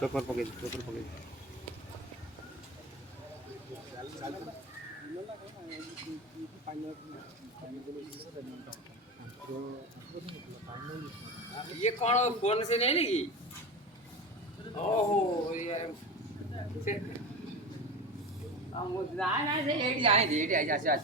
पेपर पकड़ ये कौन फोन से नहीं लगी? ओहो ये हम ना ना से एडी आए थे एडी ऐसा